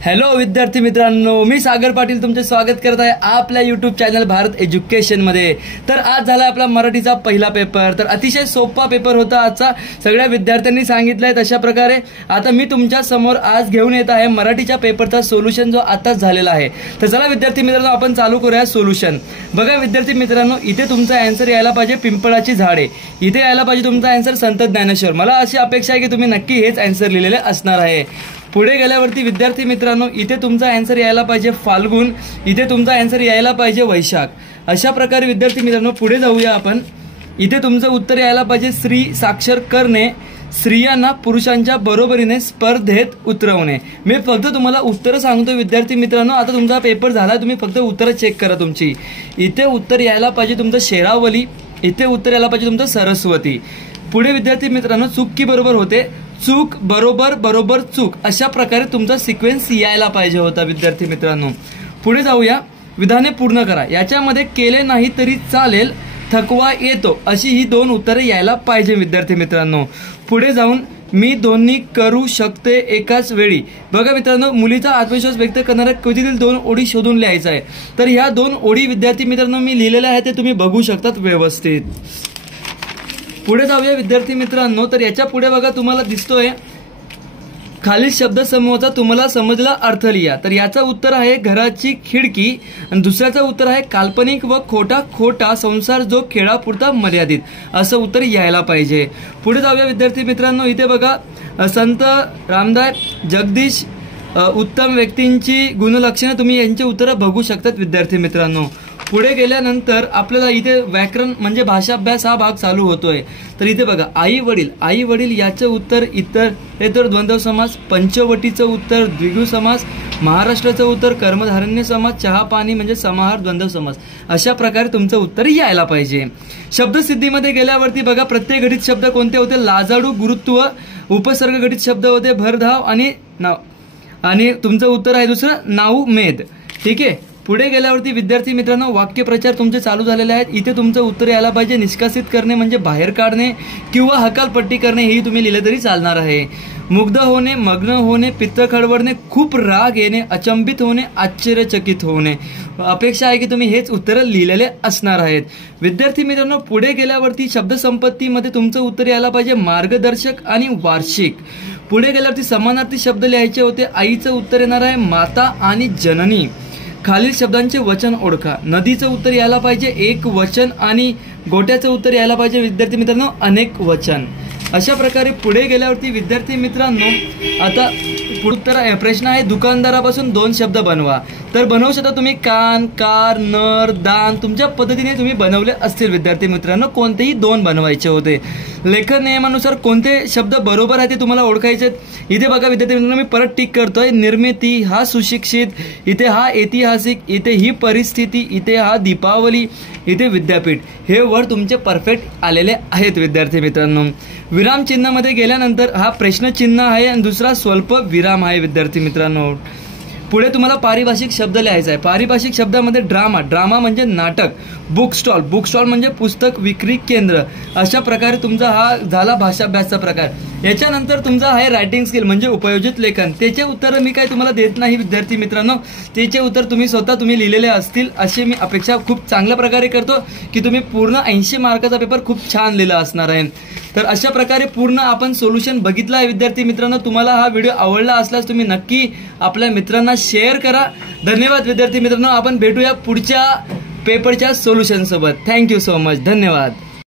Hello विद्यार्थी मित्रांनो, मी सागर पाटील तुमचे स्वागत करत आहे आपल्या यूट्यूब चॅनल भारत एज्युकेशन मध्ये। तर आज झाला आपला मराठीचा पहिला पेपर। तर अतिशय सोपा पेपर होता आजचा, सगळ्या विद्यार्थ्यांनी सांगितलंय तशा प्रकारे। आता मी तुमच्या समोर आज घेऊन येत आहे मराठीच्या पेपरचा सोल्युशन जो आताच झालेला आहे। तर चला विद्यार्थी मित्रांनो आपण चालू करूया सोल्युशन। बघा विद्यार्थी मित्रांनो, इथे तुमचा आन्सर यायला पाहिजे पिंपळाची झाडे, इथे यायला पाहिजे तुमचा आन्सर संत ज्ञानेश्वर। मला अशी अपेक्षा आहे की तुम्ही नक्की हेच आन्सर लिहिलेले असणार आहे। पुढे गेल्यावरती विद्यार्थी मित्रांनो, इथे तुमचा आन्सर यायला पाहिजे फाल्गुन, इथे तुमचा आन्सर यायला पाहिजे वैशाख। अशा प्रकारे विद्यार्थी मित्रांनो पुढे जाऊया आपण। इथे तुमचं उत्तर यायला पाहिजे स्त्री साक्षर करणे, स्त्रियांना पुरुषांच्या बरोबरीने स्पर्धेत उतरवणे। मी फक्त तुम्हाला उत्तर सांगतो विद्यार्थी मित्रांनो, आता तुमचा पेपर झाला, तुम्ही फक्त उत्तर चेक करा तुमची। इथे उत्तर यायला पाहिजे तुमचं शेरावली, इथे उत्तर यायला पाहिजे तुमचं सरस्वती। पुढे विद्यार्थी मित्रांनो चूक की बरोबर होते, चूक बरोबर बरोबर चूक, अशा प्रकारे तुमचा सिक्वेन्स यायला पाहिजे होता विद्यार्थी मित्रांनो। पुढे जाऊया, विधाने पूर्ण करा। याच्यामध्ये केले नाही तरी चालेल, थकवा येतो, अशी ही दोन उत्तरे यायला पाहिजे विद्यार्थी मित्रांनो। पुढे जाऊन मी दोन्ही करू शकते एकाच वेळी। बघा मित्रांनो, मुलीचा आत्मविश्वास व्यक्त करणाऱ्या कवितेतील दोन ओळी शोधून लिहायचा आहे। तर ह्या दोन ओळी विद्यार्थी मित्रांनो मी लिहिलेल्या आहेत, ते तुम्ही बघू शकतात व्यवस्थित। पुढे जाऊया विद्यार्थी मित्रांनो, तर याच्या पुढे बघा तुम्हाला दिसतोय खालील शब्दसमूहाचा तुम्हाला समजला अर्थ लिहा। तर याचं उत्तर आहे घराची खिडकी, आणि दुसऱ्याचं उत्तर आहे काल्पनिक व खोटा खोटा संसार जो खेळापुरता मर्यादित, असं उत्तर यायला पाहिजे। पुढे जाऊया विद्यार्थी मित्रांनो, इथे बघा संत रामदास जगदीश उत्तम व्यक्तींची गुणलक्षणे, तुम्ही यांची उत्तरं बघू शकतात विद्यार्थी मित्रांनो। पुढे गेल्यानंतर आपल्याला इथे व्याकरण म्हणजे भाषाभ्यास हा भाग चालू होतोय। तर इथे बघा आई वडील, आई वडील याचं उत्तर इतर द्वंद्व समास, पंचवटीचं उत्तर द्विगु समास, महाराष्ट्राचं उत्तर कर्मधारण्य समास, चहा पाणी म्हणजे समाहार द्वंद्व समास। अशा प्रकारे तुमचं उत्तर यायला पाहिजे। शब्दसिद्धीमध्ये गेल्यावरती बघा प्रत्येक घटित शब्द कोणते होते, लाजाळू, गुरुत्व, उपसर्ग घटित शब्द होते भरधाव आणि नाव, आणि तुमचं उत्तर आहे दुसरं नाऊ मेद। ठीक आहे, पुढे गेल्यावरती विद्यार्थी मित्रांनो वाक्यप्रचार तुमचे चालू झालेले आहेत। इथे तुमचं उत्तर यायला पाहिजे निष्कासित करणे म्हणजे बाहेर काढणे किंवा हकालपट्टी करणे, हेही तुम्ही लिहिले तरी चालणार आहे। मुग्ध होणे, मग्न होणे, पित्त खडबडणे, खूप राग येणे, अचंबित होणे, आश्चर्यचकित होणे। अपेक्षा आहे की तुम्ही हेच उत्तर लिहिलेले असणार आहेत विद्यार्थी मित्रांनो। पुढे गेल्यावरती शब्दसंपत्तीमध्ये तुमचं उत्तर यायला पाहिजे मार्गदर्शक आणि वार्षिक। पुढे गेल्यावरती समानार्थी शब्द लिहायचे होते, आईचं उत्तर येणार आहे माता आणि जननी। खालील शब्दांचे वचन ओळखा। नदीचं उत्तर यायला पाहिजे एक वचन, आणि गोट्याचं उत्तर यायला पाहिजे विद्यार्थी मित्रांनो अनेक वचन। अशा प्रकारे पुढे गेल्यावरती विद्यार्थी मित्रांनो आता उत्तर प्रश्न आहे दुकानदारापासून दोन शब्द बनवा। तर बनवू शकता तुम्ही कान, कार, नर, दान, तुमच्या पद्धतीने तुम्ही बनवले असतील विद्यार्थी मित्रांनो, कोणतेही दोन बनवायचे होते। लेखन नियमानुसार कोणते शब्द बरोबर आहे ते तुम्हाला ओळखायचे। इथे बघा विद्यार्थी मित्रांनो मी परत टिक करतोय, निर्मिती हा सुशिक्षित, इथे हा ऐतिहासिक, इथे ही परिस्थिती, इथे हा दीपावली, इथे विद्यापीठ, हे वर्ड तुमचे परफेक्ट आलेले आहेत विद्यार्थी मित्रांनो। विराम चिन्हामध्ये गेल्यानंतर हा प्रश्नचिन्ह आहे आणि दुसरा स्वल्प विराम आहे विद्यार्थी मित्रांनो। पुढे तुम्हाला पारिभाषिक शब्द लिहायचा आहे। पारिभाषिक शब्दामध्ये ड्रामा, ड्रामा म्हणजे नाटक, बुक स्टॉल, बुक स्टॉल म्हणजे पुस्तक विक्री केंद्र। अशा प्रकारे तुमचा हा झाला भाषाभ्यासचा प्रकार। याच्यानंतर तुमचा आहे रायटिंग स्किल म्हणजे उपयोजित लेखन। त्याचे उत्तर मी काही तुम्हाला देत नाही विद्यार्थी मित्रांनो, त्याचे उत्तर तुम्ही स्वतः लिहिलेले असतील अशी मी अपेक्षा खूप चांगल्या प्रकारे करतो की तुम्ही पूर्ण 80 मार्काचा पेपर खूप छान लिहिला असणार आहे। तर अशा प्रकारे पूर्ण आपण सोल्युशन बघितलं आहे विद्यार्थी मित्रांनो। तुम्हाला हा व्हिडिओ आवडला असल्यास तुम्ही नक्की आपल्या मित्रांना शेअर करा। धन्यवाद विद्यार्थी मित्रांनो, आपण भेटूया पुढच्या पेपरच्या सोल्युशन सोबत। थँक्यू सो मच, धन्यवाद।